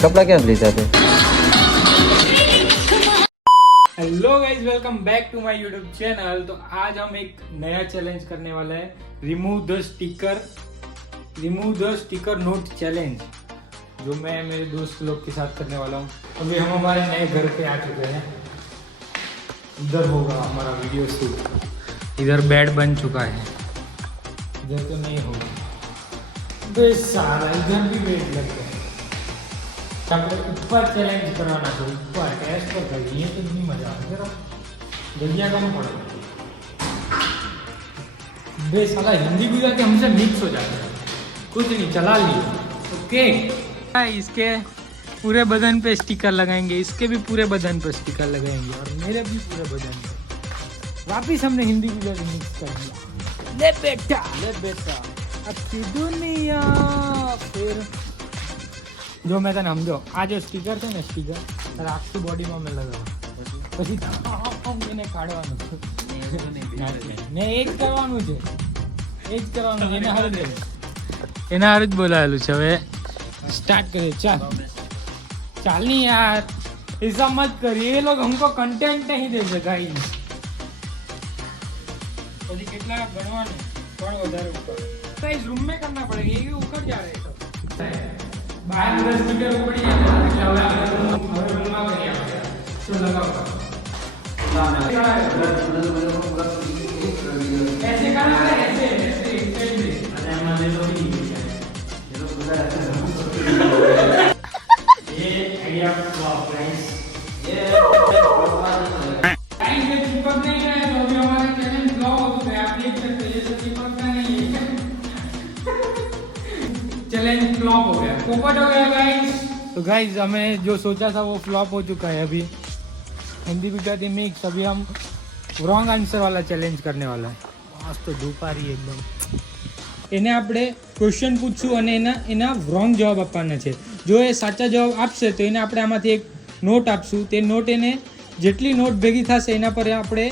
कपड़ा क्या खरीदा थे? Hello guys, welcome back to my YouTube channel. तो आज हम एक नया चैलेंज करने वाला है, remove the sticker note challenge, जो मैं मेरे दोस्त लोग के साथ करने वाला हूँ। अभी हम हमारे नए घर पे आ चुके हैं। इधर होगा हमारा वीडियो शूट। इधर बेड बन चुका है, इधर तो नहीं होगा। बेस सारा इधर भी बेड लग गया। આપણે ઉપર ચેલેન્જ કરવાના છે, ઉપર ટેસ્ટ પર કરીએ તો નહીં મજા આવે। जरा जल्दिया कम पड़े बे साला हिंदी गुजराती हमसे मिक्स हो जाता है। कुछ नहीं, चला लिए। ओके, इसके पूरे बदन पे स्टिकर लगाएंगे, इसके भी पूरे बदन पे स्टिकर लगाएंगे और मेरे भी पूरे बदन पे। वापिस हमने हिंदी गुजराती मिक्स कर दिया। ले बेटा अच्छी दुनिया। फिर जो मैं तने समझो, आ जो स्टिकर है ने, स्टिकर तारे आखी बॉडी में मैं लगाव, પછી એને કાઢવાનું ને એ જ કરવાનું છે, એના હારે જ બોલાવેલું છે। હવે स्टार्ट करिए। चाल नहीं यार, ऐसा मत करिए, ये लोग हमको कंटेंट नहीं देते गाइस। પછી કેટલા ગણવાનું પણ વધારે ઉપર गाइस, रूम में करना पड़ेगा, ये ऊपर जा रहे सब। बाहर 10 मीटर ऊपर ही है, એટલે હવે રૂમમાં કરીએ આપણે। તો लगाओ, ऐसे करना है, ऐसे अरे हमारे तो ये आइडिया फ्लॉप गाइस। ये टाइम पे चिपक नहीं है तो अभी हमारा चैलेंज फ्लॉप हो गया। आप देख सकते हैं, ये सब चिपकता नहीं है। चैलेंज फ्लॉप हो गया, पोपट हो गया गाइस। तो गाइस, हमें जो सोचा था वो फ्लॉप हो चुका है। अभी हिंदी गुजराती मिक्स। अभी हम रॉन्ग आंसर वाला चैलेंज करने वाला है। आज तो धूप आ रही है एकदम। એને આપણે ક્વેશ્ચન પૂછશું અને એના રોંગ જવાબ આપવાના છે। જો એ સાચા જવાબ આપશે તો એને આપણે આમાંથી એક નોટ આપશું। તે નોટ એને જેટલી નોટ ભેગી થશે એના પર આપણે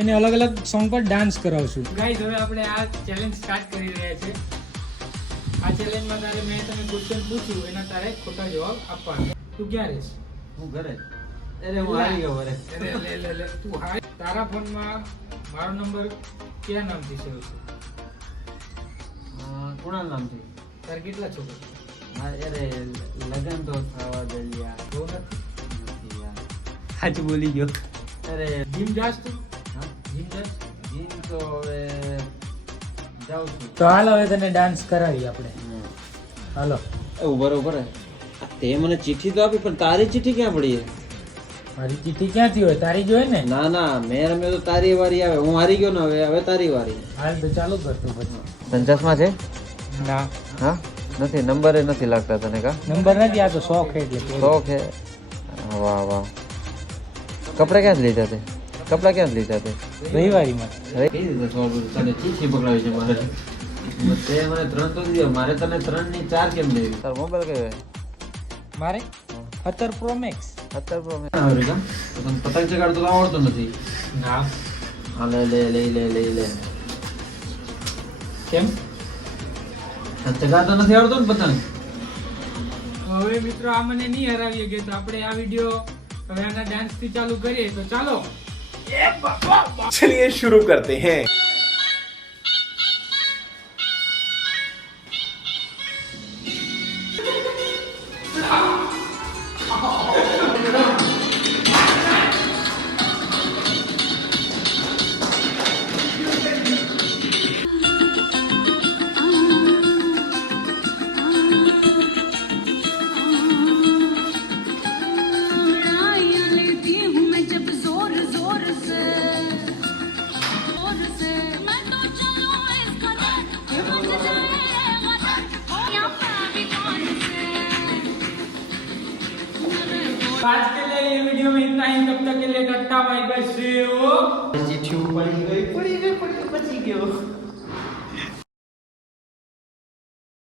એને અલગ અલગ સોંગ પર ડાન્સ કરાવશું। ગાઈઝ, હવે આપણે આ ચેલેન્જ સ્ટાર્ટ કરી રહ્યા છે। આ ચેલેન્જમાં તારે મેં તને ક્વેશ્ચન પૂછ્યું, એના તારે ખોટા જવાબ આપવાના। તું ક્યાં રહેશ? હું ઘરે। અરે હું હારી ગયો ઘરે। અરે લે તું હારી। તારા ફોનમાં મારો નંબર કયા નામથી સેવ છે? કુણાલ નામ છે। તાર કેટલા છોકરા? હા, અરે લગન તો થવા દે યાર। બહુ નથી યાર, સાચું બોલી ગયો। અરે જીમ જાસ તું? હા, જીમ જાસ? જીમ તો હવે જાઉં છું। તો હાલ હવે તને ડાન્સ કરાવીએ આપણે। હાલો। બરોબર। તે મને ચિઠ્ઠી તો આપી, પણ તારી ચિઠ્ઠી ક્યાં પડી છે? મારી ચિઠ્ઠી ક્યાંથી હોય? તારી જોઈએ ને। ના ના, મેં રમ્યો તો તારી વારી આવે। હું હારી ગયો ને, હવે તારી વારી। હાલ તો ચાલુ કરતો પછી। સંચાસમાં છે? ના, હા નથી, નંબરે નથી લાગતા તને? કા નંબર નથી, આ તો શોખ છે એટલે શોખ છે। વાહ વાહ। કપડા ક્યાં લીધા તે? રવિવારીમાં। કઈ રીતે સોલ્વ કર્યું? તને ચીઠી પકડાવી છે મારે? તે મને 3 તો દીધો, મારે તને 3 ની 4 કેમ દેવી? તારો મોબાઈલ કયો છે? મારે 17 પ્રો મેક્સ। 17 પ્રો મેક્સ આવે કા? તને પતંગ ચગાડતો તો આવડતો નથી? ના। હા, લે કેમ? ચગાડતો નથી આવડતો ને પતંગ? હવે મિત્રો, આ મને નહીં હરાવી શકે, તો આપણે આ વિડિયો હવે આના ડાન્સ થી ચાલુ કરીએ। તો ચાલો, चलिए शुरू करते हैं। आज के लिए ये वीडियो में इतना ही। तब तक के लिए tata bye bye, see you. चिट्ठी पड़ी गई, बची गयो।